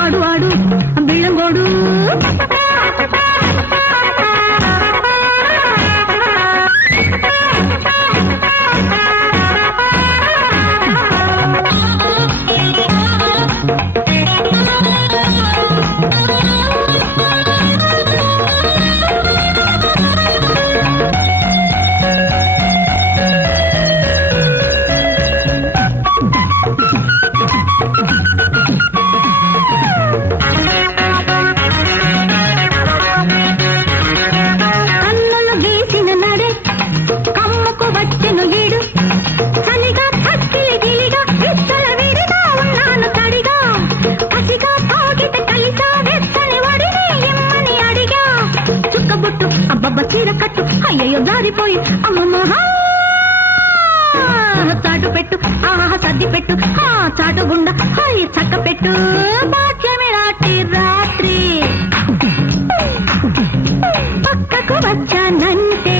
ఆడు ఆడు బిళ్ళంగోడు అబ్బబ్బ చీర కట్టు అయ్యయ్యో జారిపోయి అమ్మమ్మ చాటు పెట్టు ఆహా సర్ది పెట్టు చాటు గుండ హాయ్ చక్క పెట్టు భాగ్యమే నాటి రాత్రి పక్కకు వచ్చానంటే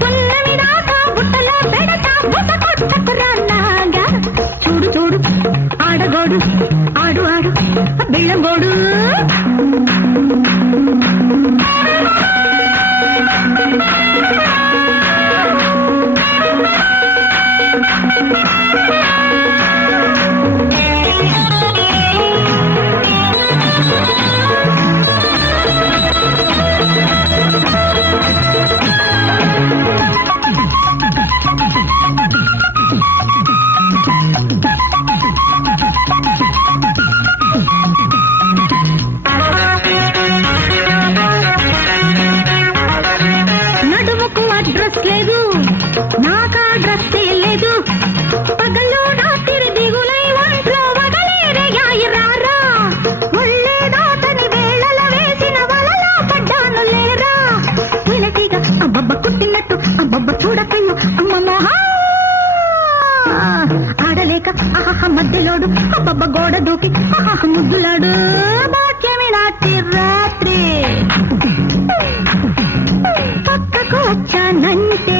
పున్నమి దాకా బుట్టలో పెడతా బుట్ట కొట్టకురా నాగా చూడు చూడు ఆడగోడు ఆడు ఆడు బిళ్ళంగోడు లేదు నాకా డ్రెస్ లేదు పగలు రాత్రి దిగులై ఒంట్లో వగలేరయ్యాయిరారా ఒళ్ళే దాతని వేళల వేసిన వలలో పడ్డాను లేరా తేలటిగా అబ్బబ్బ కుట్టినట్టు అబ్బబ్బ చూడకయ్యో అమ్మమ్మ ఆడలేక ఆహా మధ్యలోడు అబ్బబ్బ గోడ దూకి ఆహా ముద్దులాడు భాగ్యమే నాటి రాత్రి పక్కకు వచ్చానంటే